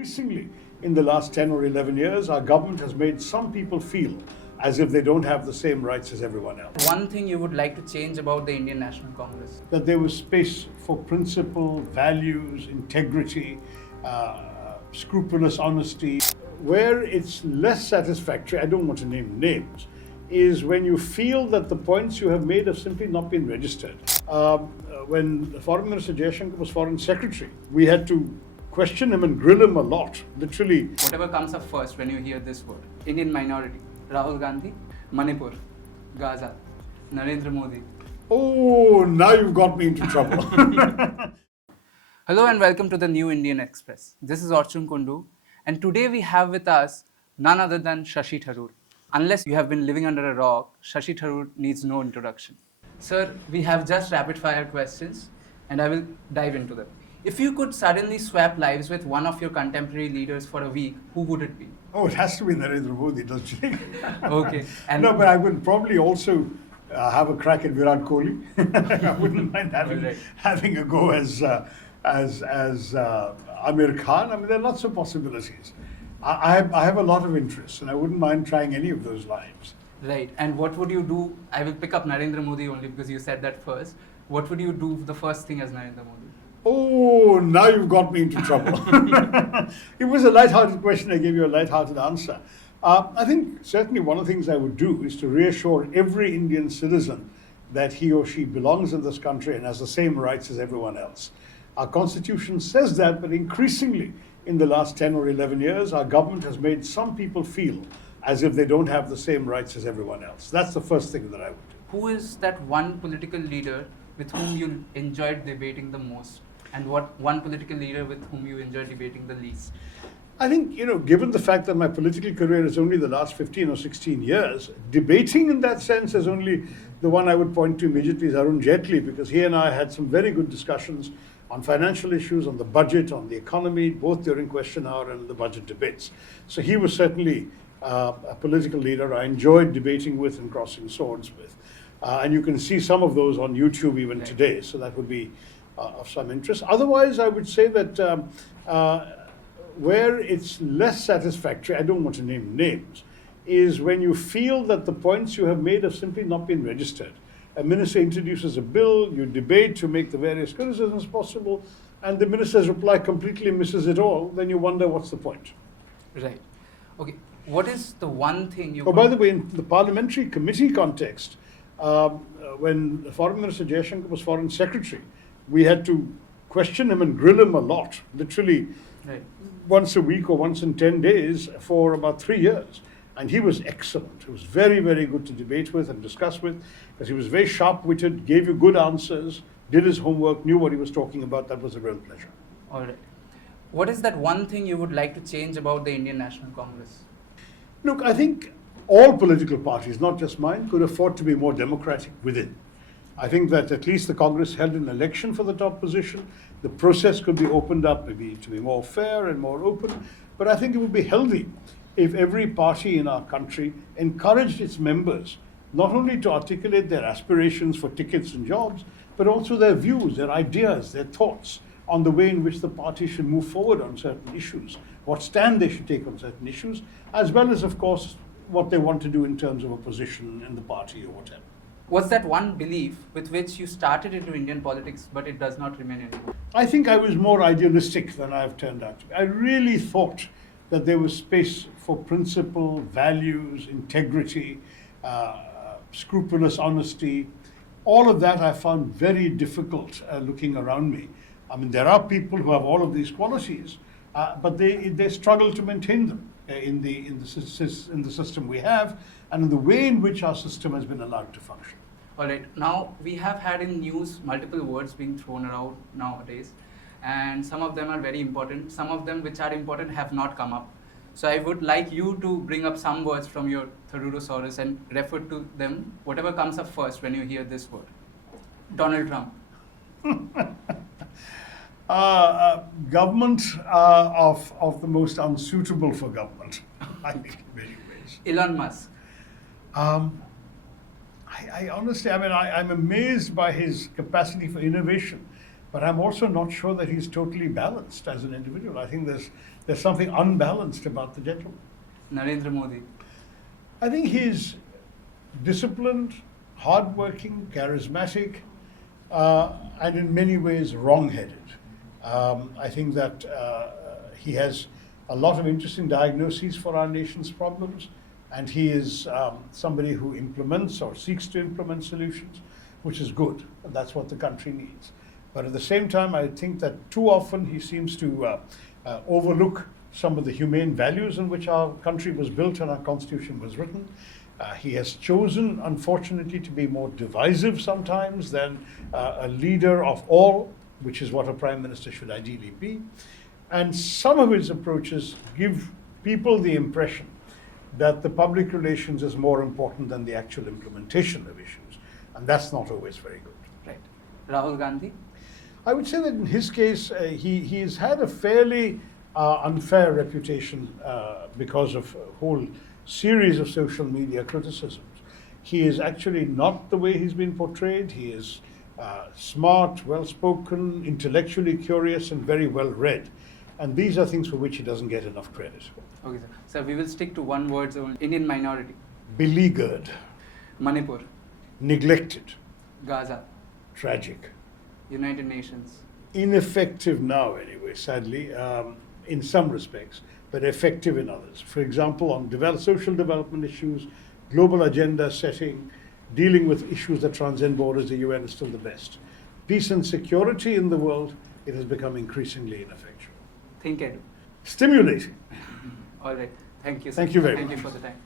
Increasingly, in the last 10 or 11 years, our government has made some people feel as if they don't have the same rights as everyone else. One thing you would like to change about the Indian National Congress? That there was space for principle, values, integrity, scrupulous honesty. Where it's less satisfactory, I don't want to name names, is when you feel that the points you have made have simply not been registered. When Foreign Minister Jaishankar was Foreign Secretary, we had to question him and grill him a lot, literally. Whatever comes up first when you hear this word: Indian minority, Rahul Gandhi, Manipur, Gaza, Narendra Modi. Oh, now you've got me into trouble. Hello and welcome to the New Indian Express. This is Archan Kundu, and today we have with us none other than Shashi Tharoor. Unless you have been living under a rock, Shashi Tharoor needs no introduction. Sir, we have just rapid fire questions and I will dive into them. If you could suddenly swap lives with one of your contemporary leaders for a week, who would it be? Oh, it has to be Narendra Modi, don't you think? Okay. And no, but I would probably also have a crack at Virat Kohli. I wouldn't mind having a go as Amir Khan. I mean, there are lots of possibilities. I have a lot of interests, and I wouldn't mind trying any of those lives. Right. And what would you do? I will pick up Narendra Modi only because you said that first. What would you do the first thing as Narendra Modi? Oh, now you've got me into trouble. It was a light-hearted question. I gave you a light-hearted answer. I think certainly one of the things I would do is to reassure every Indian citizen that he or she belongs in this country and has the same rights as everyone else. Our constitution says that, but increasingly in the last 10 or 11 years, our government has made some people feel as if they don't have the same rights as everyone else. That's the first thing that I would do. Who is that one political leader with whom you enjoyed debating the most? And what one political leader with whom you enjoy debating the least? I think, given the fact that my political career is only the last 15 or 16 years, debating in that sense is only the one I would point to immediately is Arun Jaitley, because he and I had some very good discussions on financial issues, on the budget, on the economy, both during question hour and the budget debates. So he was certainly a political leader I enjoyed debating with and crossing swords with. And you can see some of those on YouTube even today, so that would be of some interest. Otherwise, I would say that where it's less satisfactory, I don't want to name names, is when you feel that the points you have made have simply not been registered. A minister introduces a bill, you debate to make the various criticisms possible, and the minister's reply completely misses it all, then you wonder what's the point. Right. Okay. What is the one thing you... Oh, by the way, in the Parliamentary committee context, when Foreign Minister Jaishankar was Foreign Secretary, we had to question him and grill him a lot, literally once a week or once in 10 days for about 3 years. And he was excellent. He was very, very good to debate with and discuss with, because he was very sharp-witted, gave you good answers, did his homework, knew what he was talking about. That was a real pleasure. All right. What is that one thing you would like to change about the Indian National Congress? Look, I think all political parties, not just mine, could afford to be more democratic within. I think that at least the Congress held an election for the top position. The process could be opened up maybe to be more fair and more open. But I think it would be healthy if every party in our country encouraged its members not only to articulate their aspirations for tickets and jobs, but also their views, their ideas, their thoughts on the way in which the party should move forward on certain issues, what stand they should take on certain issues, as well as, of course, what they want to do in terms of a position in the party or whatever. Was that one belief with which you started into Indian politics, but it does not remain anymore? I think I was more idealistic than I have turned out to be. I really thought that there was space for principle, values, integrity, scrupulous honesty. All of that I found very difficult looking around me. I mean, there are people who have all of these qualities, but they struggle to maintain them in the system we have and in the way in which our system has been allowed to function. All right. Now, we have had in news multiple words being thrown around nowadays, and some of them are very important. Some of them which are important have not come up. So I would like you to bring up some words from your Tharoosaurus and refer to them, whatever comes up first when you hear this word. Donald Trump. Government of the most unsuitable for government, I think, in many ways. Elon Musk. I honestly, I'm amazed by his capacity for innovation But I'm also not sure that he's totally balanced as an individual. I think there's something unbalanced about the gentleman. Narendra Modi. I think he's disciplined, hardworking, charismatic, and in many ways wrong-headed. I think that he has a lot of interesting diagnoses for our nation's problems, and he is somebody who implements or seeks to implement solutions, which is good, and that's what the country needs. But at the same time, I think that too often he seems to overlook some of the humane values in which our country was built and our constitution was written. He has chosen, unfortunately, to be more divisive sometimes than a leader of all, which is what a prime minister should ideally be. And some of his approaches give people the impression that the public relations is more important than the actual implementation of issues. And that's not always very good. Right. Rahul Gandhi. I would say that in his case, he's had a fairly unfair reputation because of a whole series of social media criticisms. He is actually not the way he's been portrayed. He is smart, well-spoken, intellectually curious, and very well-read. And these are things for which he doesn't get enough credit. Okay, sir. Sir, we will stick to one word only. Indian minority. Beleaguered, Manipur. neglected, Gaza. tragic. United Nations. Ineffective now, anyway, sadly, in some respects, but effective in others. For example, on social development issues, global agenda setting, dealing with issues that transcend borders, the UN is still the best. Peace and security in the world, it has become increasingly ineffectual. Think Edu. Stimulating. All right. Thank you, sir. Thank you very Thank much. you for the time.